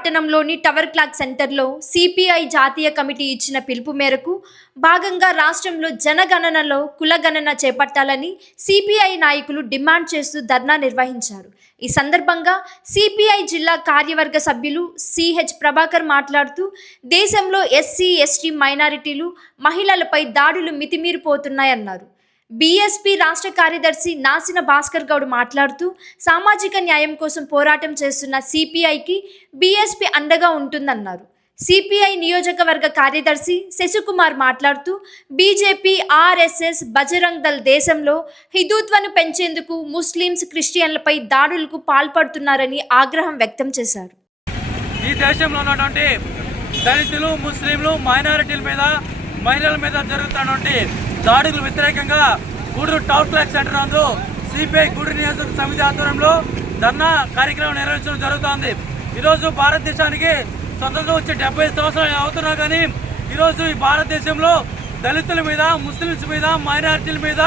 పట్టణంలోని tower clock సెంటర్లో CPI జాతీయ కమిటీ ఇచ్చిన పిలుపు మేరకు భాగంగా రాష్ట్రంలో జనగణనలో కులగణన చేపట్టాలని సిపిఐ నాయకులు డిమాండ్ చేస్తూ ధర్నా నిర్వహించారు. ఈ సందర్భంగా సిపిఐ జిల్లా కార్యవర్గ సభ్యులు సిహెచ్ ప్రభాకర్ మాట్లాడుతూ దేశంలో ఎస్సీ ఎస్టీ మైనారిటీలు మహిళలపై దాడులు మితిమీరిపోతున్నాయన్నారు. బీఎస్పీ రాష్ట్ర కార్యదర్శి నాసిన భాస్కర్ గౌడ్ మాట్లాడుతూ సామాజిక న్యాయం కోసం పోరాటం చేస్తున్న సిపిఐకి బీఎస్పీ అండగా ఉంటుందన్నారు. సిపిఐ నియోజకవర్గ కార్యదర్శి శశికుమార్ మాట్లాడుతూ బీజేపీ ఆర్ఎస్ఎస్ బజరంగ్ దళ్ దేశంలో హిందుత్వను పెంచేందుకు ముస్లిమ్స్ క్రిస్టియన్లపై దాడులకు పాల్పడుతున్నారని ఆగ్రహం వ్యక్తం చేశారు. ఈ దేశంలో ఉన్నటువంటి దళితులు ముస్లింలు మైనారిటీల మీద మహిళల మీద జరుగుతున్నటువంటి దాడులకు వ్యతిరేకంగా గూడూరు టౌన్ క్లాక్ సెంటర్ నందు సిపిఐ గూడూరు నియోజకవర్గ సమితి ఆధ్వర్యంలో ధర్నా కార్యక్రమం నిర్వహించడం జరుగుతోంది. ఈరోజు భారతదేశానికి స్వతంత్రం వచ్చి డెబ్బై సంవత్సరాలు అవుతున్నా కానీ ఈరోజు ఈ భారతదేశంలో దళితుల మీద ముస్లిమ్స్ మీద మైనారిటీల మీద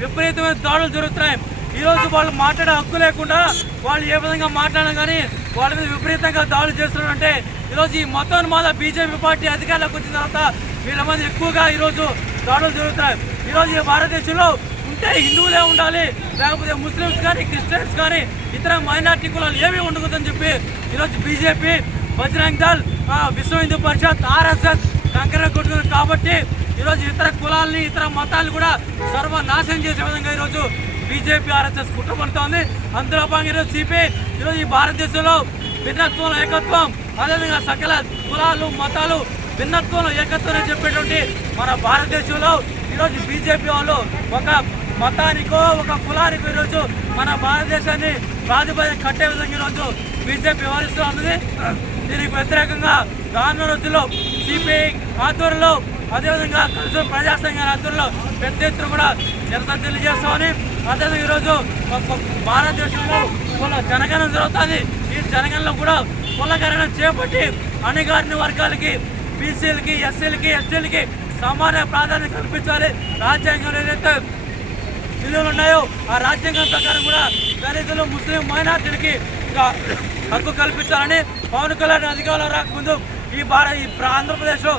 విపరీతమైన దాడులు జరుగుతున్నాయి. ఈరోజు వాళ్ళు మాట్లాడే హక్కు లేకుండా వాళ్ళు ఏ విధంగా మాట్లాడడం కానీ వాళ్ళ మీద విపరీతంగా దాడులు చేస్తున్నారంటే ఈరోజు ఈ మొత్తం మాద బీజేపీ పార్టీ అధికారంలోకి వచ్చిన తర్వాత వీళ్ళ మంది ఎక్కువగా ఈరోజు దాడులు జరుగుతున్నాయి ఈరోజు ఈ భారతదేశంలో ఉంటే హిందువులే ఉండాలి. లేకపోతే ముస్లిమ్స్ కానీ క్రిస్టియన్స్ కానీ ఇతర మైనార్టీ కులాలు ఏమీ ఉండకూడదని చెప్పి ఈరోజు బీజేపీ బజరంగ్ దళ్ విశ్వ హిందూ పరిషత్ ఆర్ఎస్ఎస్ కంకర కొట్టుకుంది కాబట్టి ఈరోజు ఇతర కులాలని ఇతర మతాలు కూడా సర్వనాశనం చేసే విధంగా ఈరోజు బీజేపీ ఆర్ఎస్ఎస్ కుట్రపడుతోంది. అందులో భాగంగా ఈరోజు సిపిఐ ఈరోజు ఈ భారతదేశంలో భిన్నత్వం ఏకత్వం అదేవిధంగా సకల కులాలు మతాలు భిన్నత్వంలో ఏకత్వం అని చెప్పేటువంటి మన భారతదేశంలో ఈరోజు బీజేపీ వాళ్ళు ఒక మతానికో ఒక కులానికో ఈరోజు మన భారతదేశాన్ని ప్రాతిపదిక కట్టే విధంగా ఈరోజు బీజేపీ వ్యవహరిస్తున్నది దీనికి వ్యతిరేకంగా రానున్న రోజుల్లో సిపిఐ ఆధ్వర్యంలో అదేవిధంగా కలిసి ప్రజా సంఘాల ఆధ్వర్యంలో పెద్ద ఎత్తున కూడా నిరసన తెలియజేస్తామని అదేవిధంగా ఈరోజు భారతదేశంలో కుల జనగణన జరుగుతుంది. ఈ జనగణలో కూడా కులగణన చేపట్టి అణిగారిన వర్గాలకి బీసీలకి ఎస్సీలకి ఎస్టీలకి సమాన ప్రాధాన్యత కల్పించాలి. రాజ్యాంగంలో ఏదైతే విలువలు ఉన్నాయో ఆ రాజ్యాంగం ప్రకారం కూడా దళితులు ముస్లిం మైనార్టీలకి హక్కు కల్పించాలని పవన్ కళ్యాణ్ అధికారంలో రాకముందు ఈ భారత ఈ ఆంధ్రప్రదేశ్లో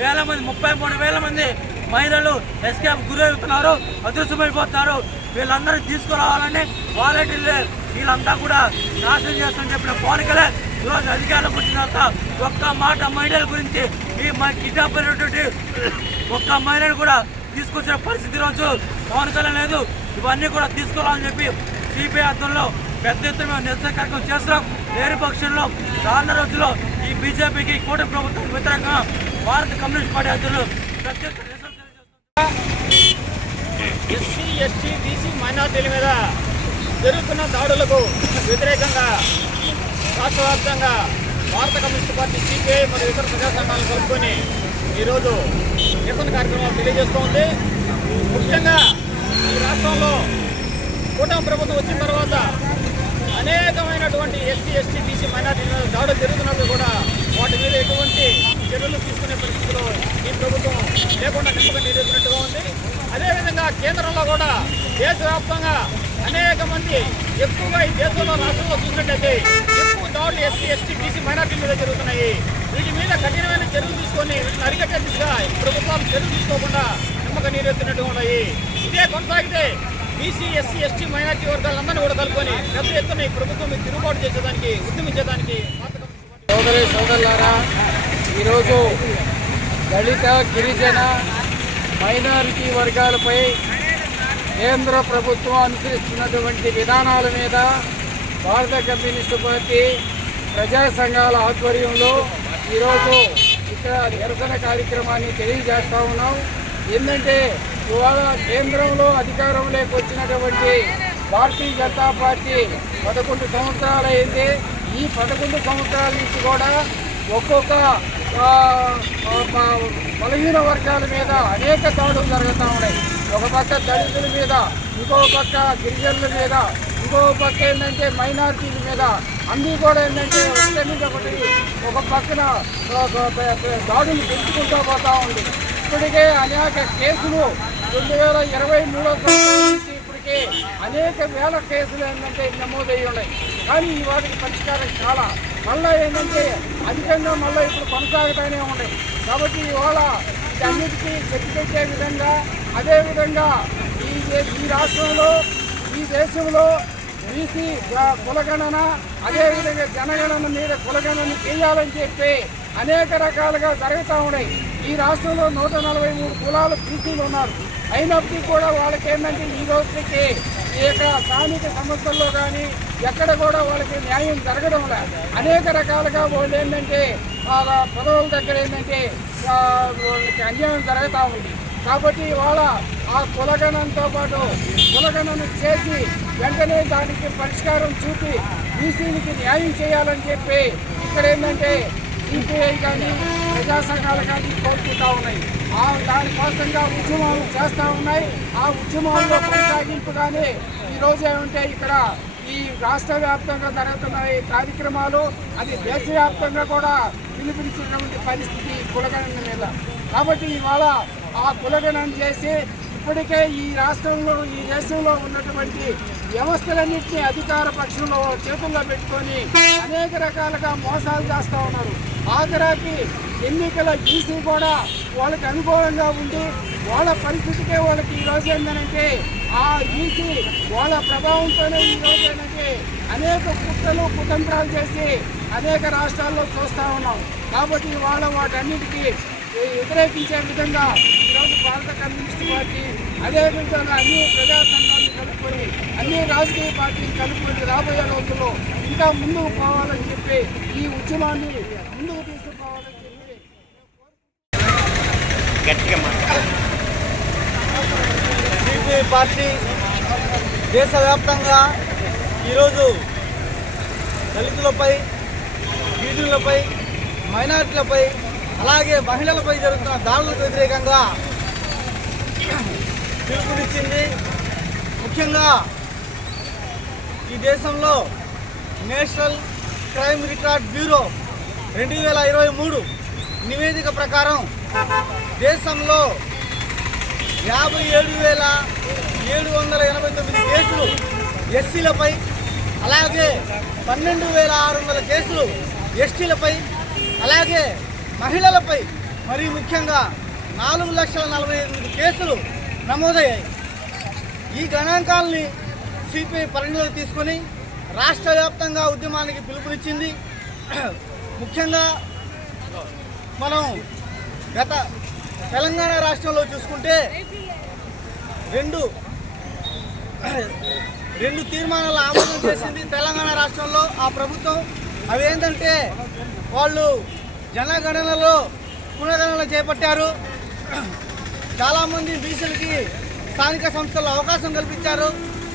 వేల మంది ముప్పై మూడు వేల మంది మహిళలు ఎస్కేప్ గురవుతున్నారు అదృశ్యమైపోతున్నారు. వీళ్ళందరూ తీసుకురావాలని వాలంటీర్లు వీళ్ళంతా కూడా నాశనం చేస్తామని చెప్పిన పవన్ కళ్యాణ్ ఈరోజు అధికారం వచ్చిన ఒక్క మాట మహిళల గురించి ఈ మా కిడ్నాప్ అయినటువంటి ఒక్క మహిళను కూడా తీసుకొచ్చిన పరిస్థితి రోజు పవన్ కళ్యాణ్ లేదు. ఇవన్నీ కూడా తీసుకురావాలని చెప్పి సిపిఐ ఆధ్వర్యంలో పెద్ద ఎత్తున మేము నిరసన కార్యక్రమం చేస్తున్నాం. లేని పక్షంలో రానున్న రోజుల్లో ఈ బీజేపీకి కూటమి ప్రభుత్వం వ్యతిరేకంగా భారత కమ్యూనిస్ట్ పార్టీ ఆధ్వర్యంలో పెద్ద నిరసన ఎస్సీ ఎస్టీ బీసీ మైనార్టీల మీద జరుగుతున్న దాడులకు వ్యతిరేకంగా రాష్ట్ర వ్యాప్తంగా భారత కమ్యూనిస్ట్ పార్టీ సిపిఐ మరియు ఇతర ప్రజా సంఘాలను కలుపుకొని ఈరోజు నిరసన కార్యక్రమాలు తెలియజేస్తోంది ముఖ్యంగా ఈ రాష్ట్రంలో కూటమి ప్రభుత్వం వచ్చిన తర్వాత అనేకమైనటువంటి ఎస్సీ ఎస్టీ బీసీ మైనార్టీ మీద జరుగుతున్నప్పుడు కూడా వాటి మీద ఎటువంటి చర్యలు తీసుకునే పరిస్థితిలో ఈ ప్రభుత్వం లేకుండా నిమ్మకం నీరెత్తినట్టుగా ఉంది. అదేవిధంగా కేంద్రంలో కూడా దేశవ్యాప్తంగా అనేక మంది ఎక్కువగా ఈ దేశంలో రాష్ట్రంలో చూసినట్టయితే ఎక్కువ దాడులు ఎస్సీ ఎస్టీ బీసీ మైనార్టీల మీద జరుగుతున్నాయి. వీటి మీద కఠినమైన చర్యలు తీసుకొని వీటిని అరికట్టే దిశగా ప్రభుత్వాలు చర్యలు తీసుకోకుండా నిమ్మకం నీరెత్తినట్టుగా ఉన్నాయి. ఇదే కొనసాగితే బీసీ ఎస్సీ ఎస్టీ మైనార్టీ వర్గాలందరినీ కూడా కలుపుకొని పెద్ద ఎత్తున ఈ ప్రభుత్వం తిరుగుబాటు చేసేదానికి ఉద్యమించేదానికి సోదరి సోదరులారా ఈరోజు దళిత గిరిజన మైనారిటీ వర్గాలపై కేంద్ర ప్రభుత్వం అనుసరిస్తున్నటువంటి విధానాల మీద భారత కమ్యూనిస్టు పార్టీ ప్రజా సంఘాల ఆధ్వర్యంలో ఈరోజు ఇక్కడ నిరసన కార్యక్రమాన్ని తెలియజేస్తా ఉన్నాం. ఏంటంటే ఇవాళ కేంద్రంలో అధికారంలోకి వచ్చినటువంటి భారతీయ జనతా పార్టీ పదకొండు సంవత్సరాలు అయింది ఈ పదకొండు సంవత్సరాల నుంచి కూడా ఒక్కొక్క బలహీన వర్గాల మీద అనేక దాడులు జరుగుతూ ఉన్నాయి. ఒక పక్క దళితుల మీద ఇంకో పక్క గిరిజనుల మీద ఇంకో పక్క ఏంటంటే మైనారిటీల మీద అన్నీ కూడా ఏంటంటే ఒకటి మీద ఒకటి ఒక పక్కన దాడులు పెంచుకుంటూ పోతా ఉంది. ఇప్పటికే అనేక కేసులు రెండు వేల ఇరవై మూడో సంవత్సరం నుంచి ఇప్పటికే అనేక వేల కేసులు ఏంటంటే నమోదయ్యి ఉన్నాయి. కానీ ఈ వాటికి పరిష్కారం చాలా. మళ్ళీ ఏంటంటే అధికంగా మళ్ళీ ఇప్పుడు కొనసాగుతూనే ఉన్నాయి. కాబట్టి ఇవాళ అన్నిటికీ చెట్టు పెట్టే విధంగా అదేవిధంగా ఈ ఈ రాష్ట్రంలో ఈ దేశంలో బీసీ కులగణన అదేవిధంగా జనగణన మీద కులగణన చేయాలని చెప్పి అనేక రకాలుగా జరుగుతూ ఉన్నాయి. ఈ రాష్ట్రంలో నూట నలభై మూడు కులాలు బీసీలు ఉన్నారు. అయినప్పటికీ కూడా వాళ్ళకి ఏంటంటే ఈ రోజుకి ఈ యొక్క స్థానిక సంస్థల్లో కానీ ఎక్కడ కూడా వాళ్ళకి న్యాయం జరగడం లేదు. అనేక రకాలుగా వాళ్ళు ఏంటంటే ఆ పదవుల దగ్గర ఏంటంటే అన్యాయం జరుగుతూ ఉంది. కాబట్టి ఇవాళ ఆ కులగణంతో పాటు కులగణను చేసి వెంటనే దానికి పరిష్కారం చూపి బీసీలకి న్యాయం చేయాలని చెప్పి ఇక్కడ ఏంటంటే సిపిఐ కానీ ప్రజా సంఘాలు కానీ కోరుకుంటా ఉన్నాయి. ఆ దానికోసంగా ఉద్యమాలు చేస్తూ ఉన్నాయి. ఆ ఉద్యమాల్లో కొనసాగింపుగానే ఈరోజు ఏమంటే ఇక్కడ ఈ రాష్ట్ర వ్యాప్తంగా జరుగుతున్న ఈ కార్యక్రమాలు. అది దేశవ్యాప్తంగా కూడా పిలుపునిచ్చినటువంటి పరిస్థితి కులగణ మీద. కాబట్టి ఇవాళ ఆ కులగణం చేసి ఇప్పటికే ఈ రాష్ట్రంలో ఈ దేశంలో ఉన్నటువంటి వ్యవస్థలన్నింటినీ అధికార పక్షంలో చేతుల్లో పెట్టుకొని అనేక రకాలుగా మోసాలు చేస్తూ ఉన్నారు. ఆఖరాకి ఎన్నికల ఈసీ కూడా వాళ్ళకి అనుకూలంగా ఉండి వాళ్ళ పరిస్థితికే వాళ్ళకి ఈరోజు ఏంటంటే ఆ ఈసీ వాళ్ళ ప్రభావంతోనే ఈ ఏంటంటే అనేక కుట్రలు కుతంత్రాలు చేసి అనేక రాష్ట్రాల్లో చూస్తూ ఉన్నాం. కాబట్టి వాళ్ళ వాటన్నిటికీ వ్యతిరేకించే విధంగా ఈరోజు భారత కమ్యూనిస్ట్ పార్టీ అదేవిధంగా అన్ని ప్రజా సంఘాలను కలుపుకొని అన్ని రాజకీయ పార్టీలు కలుపుకొని రాబోయే రోజుల్లో ఇంకా ముందుకు పోవాలని చెప్పి ఈ ఉద్యమాన్ని ముందుకు తీసుకుపోవాలని చెప్పి సిపిఐ పార్టీ దేశవ్యాప్తంగా ఈరోజు దళితులపై బీజులపై మైనారిటీలపై అలాగే మహిళలపై జరుగుతున్న దాడులకు వ్యతిరేకంగా పిలుపునిచ్చింది. ముఖ్యంగా ఈ దేశంలో నేషనల్ క్రైమ్ రికార్డ్ బ్యూరో రెండు వేల ఇరవై మూడు నివేదిక ప్రకారం దేశంలో యాభై ఏడు వేల ఏడు వందల ఎనభై తొమ్మిది కేసులు ఎస్సీలపై అలాగే పన్నెండు వేల ఆరు వందల కేసులు ఎస్టీలపై అలాగే మహిళలపై మరీ ముఖ్యంగా నాలుగు లక్షల నలభై ఎనిమిది కేసులు నమోదయ్యాయి. ఈ గణాంకాలని సిపిఐ పరిగణలోకి తీసుకొని రాష్ట్ర వ్యాప్తంగా ఉద్యమానికి పిలుపునిచ్చింది. ముఖ్యంగా మనం గత తెలంగాణ రాష్ట్రంలో చూసుకుంటే రెండు రెండు తీర్మానాలు ఆమోదం చేసింది తెలంగాణ రాష్ట్రంలో ఆ ప్రభుత్వం. అవి ఏంటంటే వాళ్ళు జనగణనలో పునర్గణనలు చేపట్టారు. చాలామంది బీసీలకి స్థానిక సంస్థల్లో అవకాశం కల్పించారు.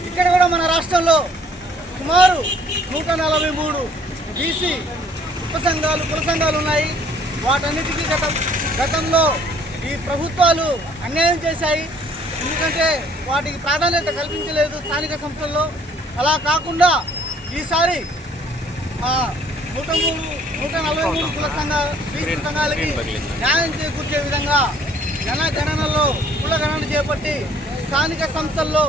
ఇక్కడ కూడా మన రాష్ట్రంలో సుమారు నూట నలభై మూడు బీసీ ఉపసంఘాలు కుల సంఘాలు ఉన్నాయి. వాటన్నిటికీ గత గతంలో ఈ ప్రభుత్వాలు అన్యాయం చేశాయి. ఎందుకంటే వాటికి ప్రాధాన్యత కల్పించలేదు స్థానిక సంస్థల్లో. అలా కాకుండా ఈసారి నూట మూడు నూట నలభై మూడు కుల సంఘ సంఘాలకి న్యాయం చేకూర్చే విధంగా జనగణనలో కుల గణన చేపట్టి స్థానిక సంస్థల్లో